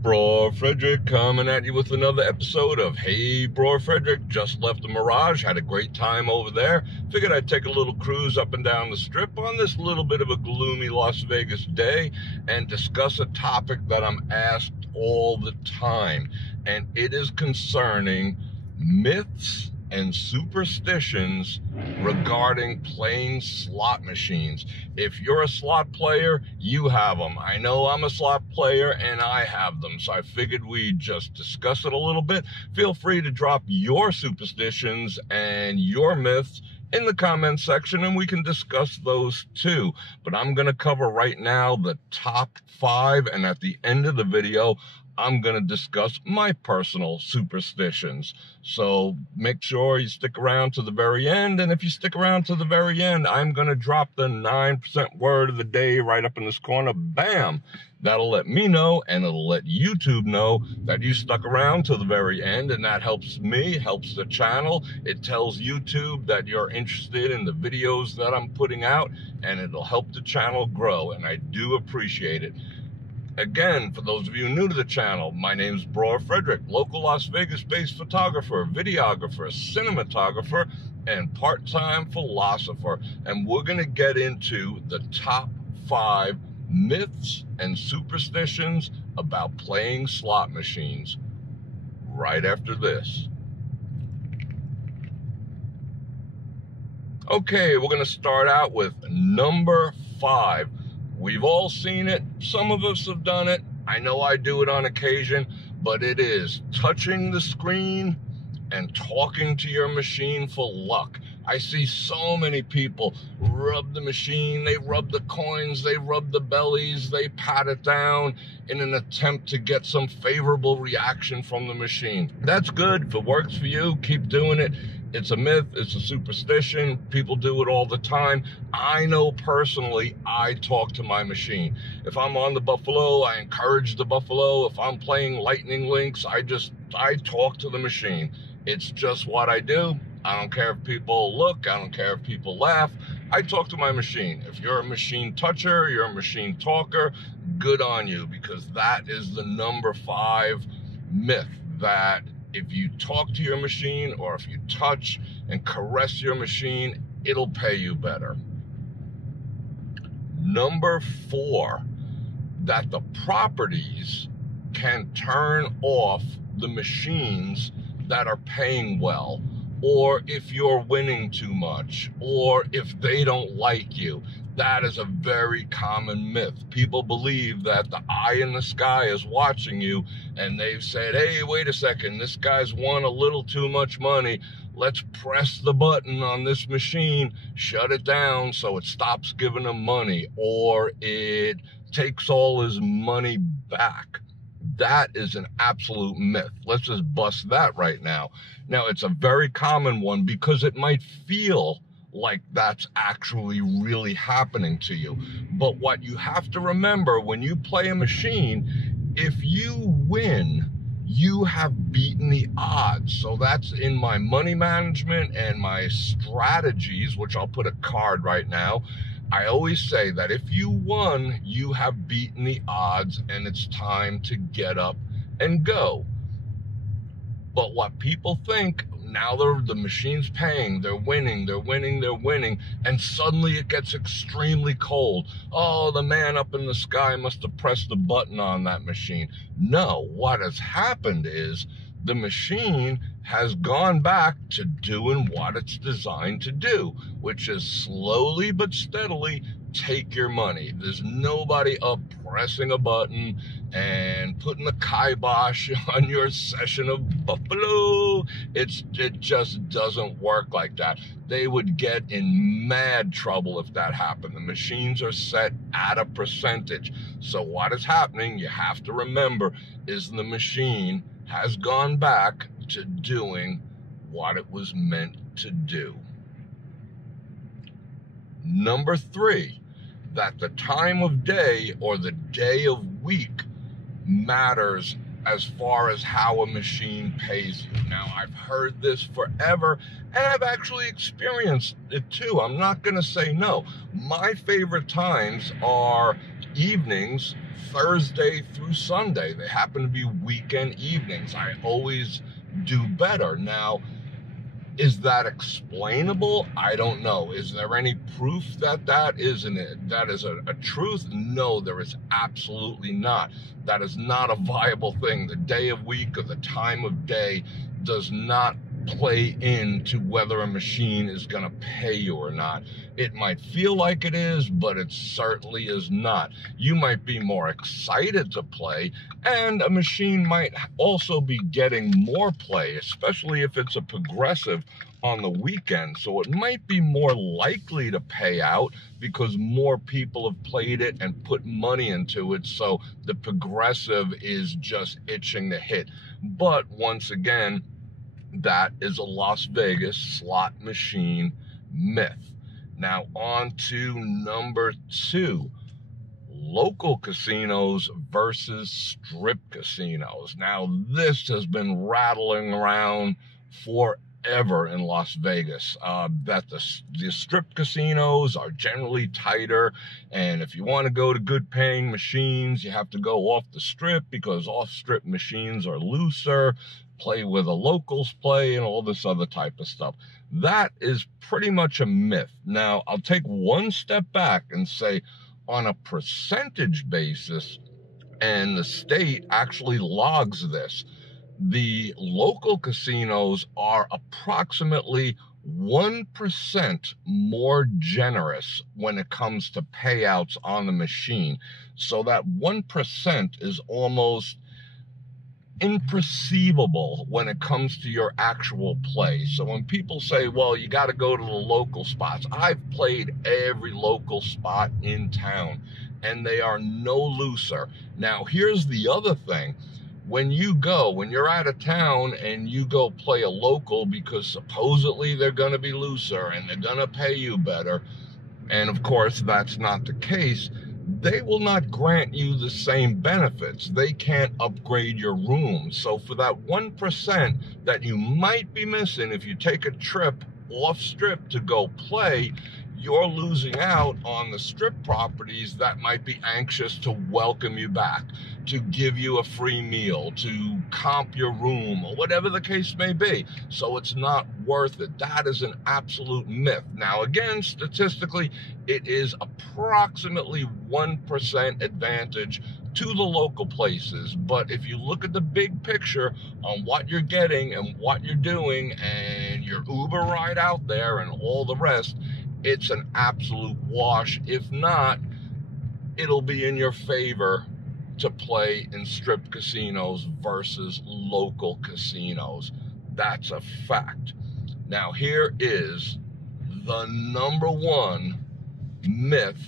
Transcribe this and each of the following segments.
Bror Fredrik coming at you with another episode of Hey Bror Fredrik. Just left the Mirage, had a great time over there. Figured I'd take a little cruise up and down the strip on this little bit of a gloomy Las Vegas day and discuss a topic that I'm asked all the time. And it is concerning myths and superstitions regarding playing slot machines. If you're a slot player, you have them. I know I'm a slot player and I have them, so I figured we'd just discuss it a little bit. Feel free to drop your superstitions and your myths in the comment section and we can discuss those too. But I'm going to cover right now the top 5, and at the end of the video I'm going to discuss my personal superstitions. So make sure you stick around to the very end. And if you stick around to the very end, I'm going to drop the 9% word of the day right up in this corner. Bam! That'll let me know, and it'll let YouTube know that you stuck around to the very end. And that helps me, helps the channel. It tells YouTube that you're interested in the videos that I'm putting out, and it'll help the channel grow. And I do appreciate it. Again, for those of you new to the channel, my name's Bror Fredrik, local Las Vegas-based photographer, videographer, cinematographer, and part-time philosopher. And we're going to get into the top 5 myths and superstitions about playing slot machines right after this. Okay, we're going to start out with number 5. We've all seen it. Some of us have done it. I know I do it on occasion, but it is touching the screen and talking to your machine for luck. I see so many people rub the machine, they rub the coins, they rub the bellies, they pat it down in an attempt to get some favorable reaction from the machine. That's good. If it works for you, keep doing it. It's a myth, it's a superstition, people do it all the time. I know personally, I talk to my machine. If I'm on the Buffalo, I encourage the Buffalo. If I'm playing Lightning Links, I talk to the machine. It's just what I do. I don't care if people look, I don't care if people laugh. I talk to my machine. If you're a machine toucher, you're a machine talker, good on you, because that is the number 5 myth, that if you talk to your machine or if you touch and caress your machine, it'll pay you better. Number 4, that the properties can turn off the machines that are paying well, or if you're winning too much, or if they don't like you. That is a very common myth. People believe that the eye in the sky is watching you, and they've said, hey, wait a second, this guy's won a little too much money. Let's press the button on this machine, shut it down so it stops giving him money, or it takes all his money back. That is an absolute myth. Let's just bust that right now. Now, it's a very common one because it might feel like that's actually really happening to you. But what you have to remember when you play a machine, if you win, you have beaten the odds. So that's in my money management and my strategies, which I'll put a card right now. I always say that if you won, you have beaten the odds and it's time to get up and go. But what people think, now the machine's paying, they're winning, and suddenly it gets extremely cold. Oh, the man up in the sky must have pressed the button on that machine. No, what has happened is the machine has gone back to doing what it's designed to do, which is slowly but steadily take your money. There's nobody up pressing a button and putting the kibosh on your session of Buffalo. It just doesn't work like that. They would get in mad trouble if that happened. The machines are set at a percentage. So what is happening, you have to remember, is the machine has gone back to doing what it was meant to do. Number 3, that the time of day or the day of week matters as far as how a machine pays you. Now, I've heard this forever, and I've actually experienced it too. I'm not going to say no. My favorite times are evenings Thursday through Sunday. They happen to be weekend evenings. I always do better. Now, is that explainable? I don't know. Is there any proof that that is a truth? No, there is absolutely not. That is not a viable thing. The day of week or the time of day does not play into whether a machine is going to pay you or not. It might feel like it is, but it certainly is not. You might be more excited to play, and a machine might also be getting more play, especially if it's a progressive on the weekend. So it might be more likely to pay out because more people have played it and put money into it. So the progressive is just itching to hit. But once again, that is a Las Vegas slot machine myth. Now on to number 2, local casinos versus strip casinos. Now this has been rattling around forever in Las Vegas, that the strip casinos are generally tighter, and if you want to go to good paying machines, you have to go off the strip because off strip machines are looser, play with a locals play, and all this other type of stuff. That is pretty much a myth. Now, I'll take one step back and say, on a percentage basis, and the state actually logs this, the local casinos are approximately 1% more generous when it comes to payouts on the machine. So that 1% is almost imperceivable when it comes to your actual play. So when people say, well, you got to go to the local spots, I've played every local spot in town and they are no looser. Now, here's the other thing. When you're out of town and you go play a local because supposedly they're going to be looser and they're going to pay you better, and of course that's not the case, they will not grant you the same benefits. They can't upgrade your room. So for that 1% that you might be missing if you take a trip off strip to go play, you're losing out on the strip properties that might be anxious to welcome you back, to give you a free meal, to comp your room, or whatever the case may be. So it's not worth it. That is an absolute myth. Now, again, statistically, it is approximately 1% advantage to the local places. But if you look at the big picture on what you're getting and what you're doing and your Uber ride out there and all the rest, it's an absolute wash. If not, it'll be in your favor to play in strip casinos versus local casinos. That's a fact. Now, here is the number 1 myth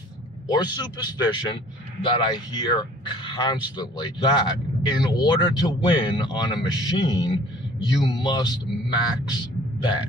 or superstition that I hear constantly, that in order to win on a machine, you must max bet.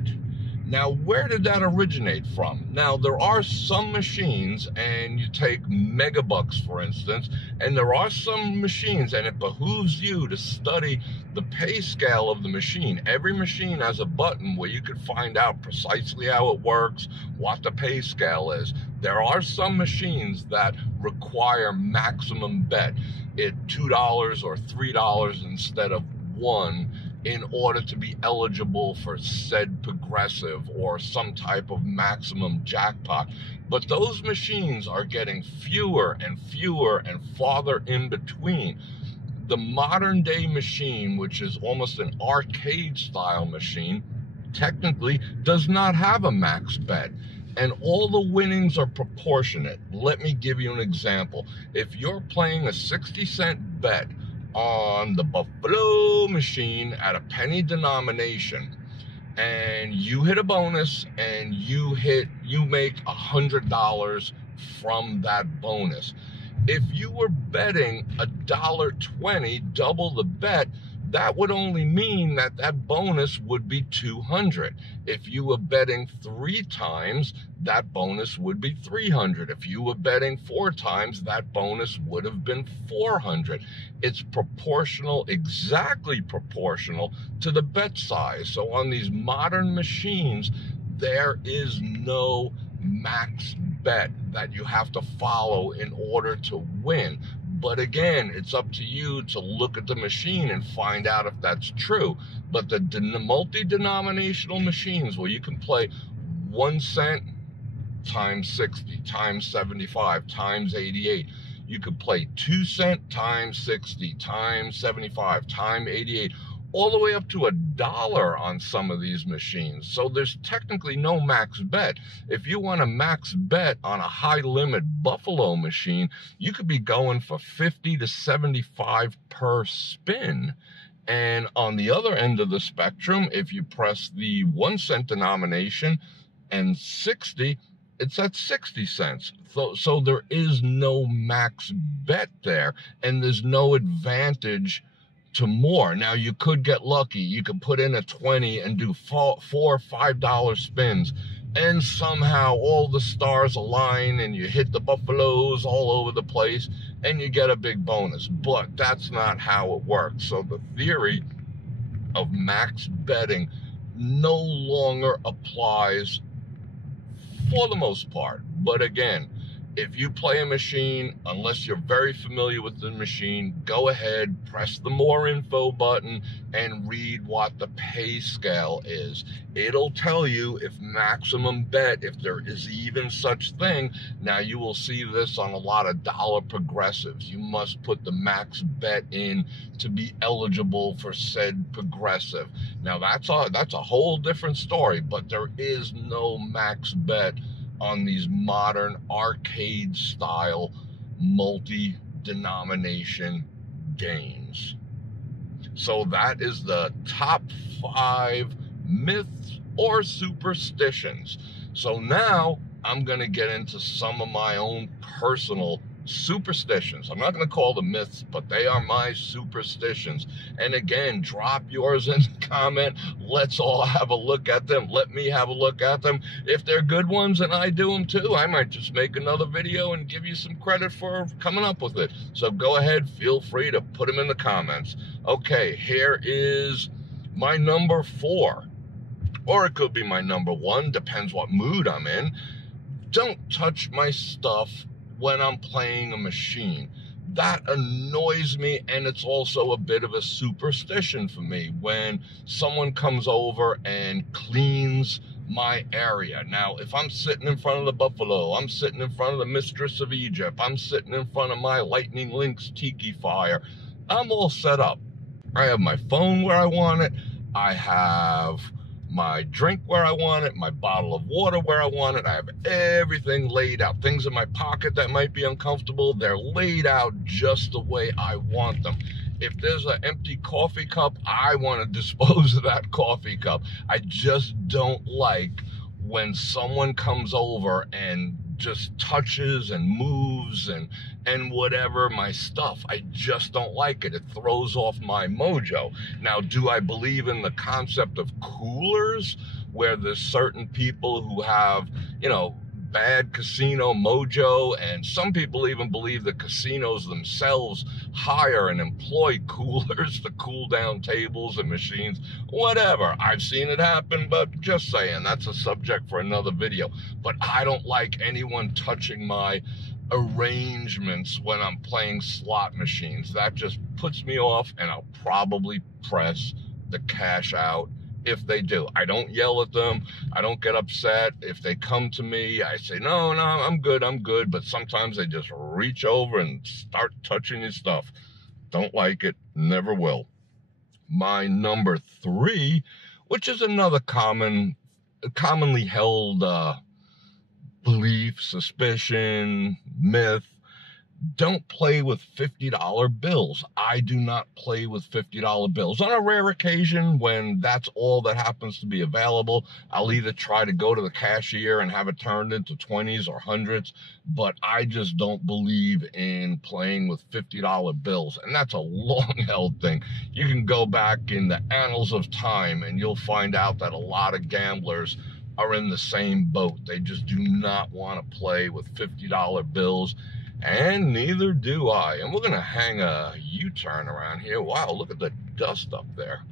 Now, where did that originate from? Now, there are some machines, and you take Megabucks, for instance, and there are some machines, and it behooves you to study the pay scale of the machine. Every machine has a button where you can find out precisely how it works, what the pay scale is. There are some machines that require maximum bet at $2 or $3 instead of $1, in order to be eligible for said progressive or some type of maximum jackpot. But those machines are getting fewer and fewer and farther in between. The modern day machine, which is almost an arcade style machine, technically does not have a max bet, and all the winnings are proportionate. Let me give you an example. If you're playing a 60-cent bet on the Buffalo machine at a penny denomination, and you hit a bonus and you make $100 from that bonus. If you were betting $1.20, double the bet, that would only mean that that bonus would be $200. If you were betting 3 times, that bonus would be $300. If you were betting 4 times, that bonus would have been $400. It's proportional, exactly proportional to the bet size. So on these modern machines, there is no max bet that you have to follow in order to win. But again, it's up to you to look at the machine and find out if that's true. But the multi-denominational machines where you can play 1 cent times 60 times 75 times 88, you could play 2 cent times 60 times 75 times 88, all the way up to $1 on some of these machines. So there's technically no max bet. If you want a max bet on a high limit Buffalo machine, you could be going for 50 to 75 per spin. And on the other end of the spectrum, if you press the 1 cent denomination and 60, it's at 60 cents. So there is no max bet there, and there's no advantage to more. Now, you could get lucky. You could put in a 20 and do $4 or $5 spins, and somehow all the stars align and you hit the Buffaloes all over the place and you get a big bonus. But that's not how it works. So the theory of max betting no longer applies for the most part. But again, if you play a machine, unless you're very familiar with the machine, go ahead, press the more info button and read what the pay scale is. It'll tell you if maximum bet, if there is even such thing. Now, you will see this on a lot of dollar progressives. You must put the max bet in to be eligible for said progressive. Now, that's a whole different story, but there is no max bet on these modern arcade style multi-denomination games. So that is the top 5 myths or superstitions. So now I'm going to get into some of my own personal superstitions. I'm not going to call them myths, but they are my superstitions. And again, drop yours in the comment. Let's all have a look at them. Let me have a look at them. If they're good ones and I do them too, I might just make another video and give you some credit for coming up with it. So go ahead, feel free to put them in the comments. Okay, here is my number 4. Or it could be my number 1, depends what mood I'm in. Don't touch my stuff when I'm playing a machine. That annoys me, and it's also a bit of a superstition for me when someone comes over and cleans my area. Now, if I'm sitting in front of the Buffalo, I'm sitting in front of the Mistress of Egypt, I'm sitting in front of my Lightning Lynx Tiki Fire, I'm all set up. I have my phone where I want it, I have my drink where I want it, my bottle of water where I want it. I have everything laid out. Things in my pocket that might be uncomfortable, they're laid out just the way I want them. If there's an empty coffee cup, I want to dispose of that coffee cup. I just don't like when someone comes over and just touches and moves and whatever my stuff. I just don't like it. It throws off my mojo. Now, do I believe in the concept of coolers where there's certain people who have, you know, bad casino mojo, and some people even believe the casinos themselves hire and employ coolers to cool down tables and machines, whatever. I've seen it happen, but just saying, that's a subject for another video. But I don't like anyone touching my arrangements when I'm playing slot machines. That just puts me off, and I'll probably press the cash out if they do. I don't yell at them. I don't get upset. If they come to me, I say, no, I'm good. But sometimes they just reach over and start touching your stuff. Don't like it. Never will. My number 3, which is another commonly held belief, suspicion, myth. Don't play with $50 bills. I do not play with $50 bills. On a rare occasion, when that's all that happens to be available, I'll either try to go to the cashier and have it turned into 20s or 100s, but I just don't believe in playing with $50 bills. And that's a long-held thing. You can go back in the annals of time and you'll find out that a lot of gamblers are in the same boat. They just do not want to play with $50 bills. And neither do I. And we're going to hang a U-turn around here. Wow, look at the dust up there.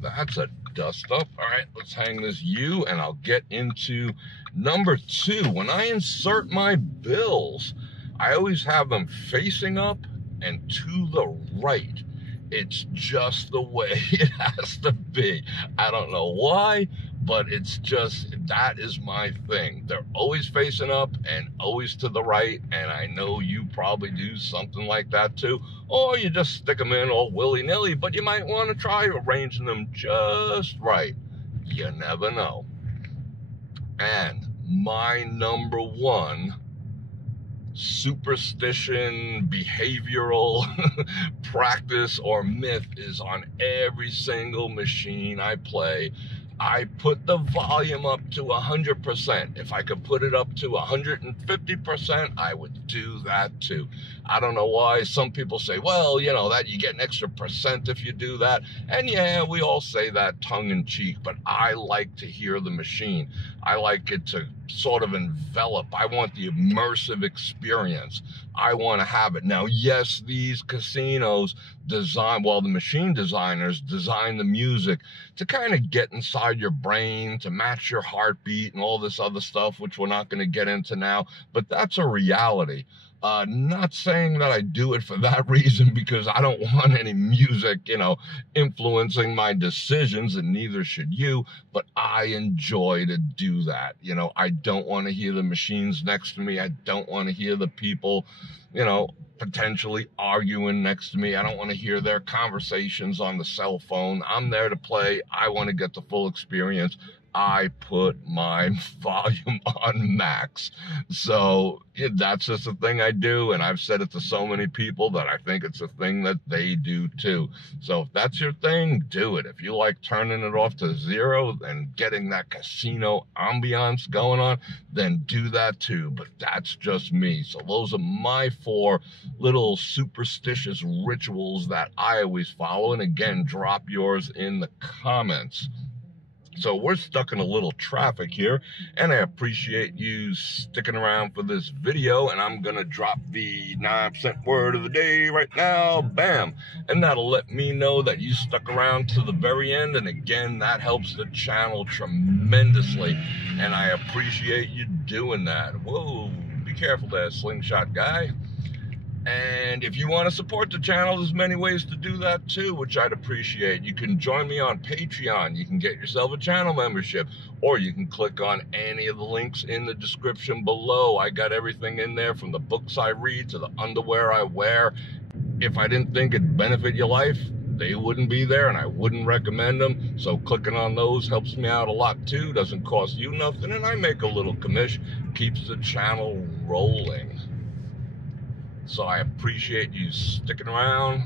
That's a dust up. All right, let's hang this U, and I'll get into number 2. When I insert my bills, I always have them facing up and to the right. It's just the way it has to be. I don't know why, but it's just, that is my thing. They're always facing up and always to the right, and I know you probably do something like that too. Or you just stick them in all willy-nilly, but you might want to try arranging them just right. You never know. And my number one superstition, behavioral practice or myth is on every single machine I play. I put the volume up to 100%. If I could put it up to 150%, I would do that too. I don't know why. Some people say, well, you know, that you get an extra percent if you do that. And yeah, we all say that tongue in cheek, but I like to hear the machine. I like it to sort of envelop. I want the immersive experience. I want to have it. Now, yes, these casinos design, well, the machine designers design the music to kind of get inside your brain, to match your heartbeat and all this other stuff, which we're not going to get into now, but that's a reality. Not saying that I do it for that reason, because I don't want any music, you know, influencing my decisions, and neither should you, but I enjoy to do that. You know, I don't want to hear the machines next to me. I don't want to hear the people, you know, potentially arguing next to me. I don't want to hear their conversations on the cell phone. I'm there to play. I want to get the full experience. I put my volume on max. So yeah, that's just a thing I do, and I've said it to so many people that I think it's a thing that they do too. So if that's your thing, do it. If you like turning it off to 0 and getting that casino ambiance going on, then do that too. But that's just me. So those are my 4 little superstitious rituals that I always follow. And again, drop yours in the comments. So we're stuck in a little traffic here, and I appreciate you sticking around for this video, and I'm gonna drop the 9% word of the day right now, bam, and that'll let me know that you stuck around to the very end, and again, that helps the channel tremendously, and I appreciate you doing that. Whoa, be careful there, slingshot guy. And if you want to support the channel, there's many ways to do that too, which I'd appreciate. You can join me on Patreon. You can get yourself a channel membership, or you can click on any of the links in the description below. I got everything in there, from the books I read to the underwear I wear. If I didn't think it'd benefit your life, they wouldn't be there, and I wouldn't recommend them. So clicking on those helps me out a lot too. Doesn't cost you nothing, and I make a little commission. Keeps the channel rolling. So I appreciate you sticking around.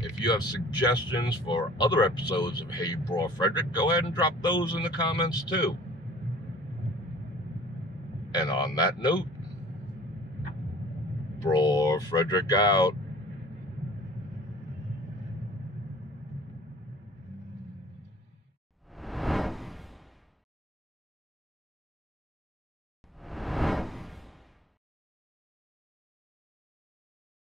If you have suggestions for other episodes of Hey Bror Fredrik, go ahead and drop those in the comments too. And on that note, Bror Fredrik out.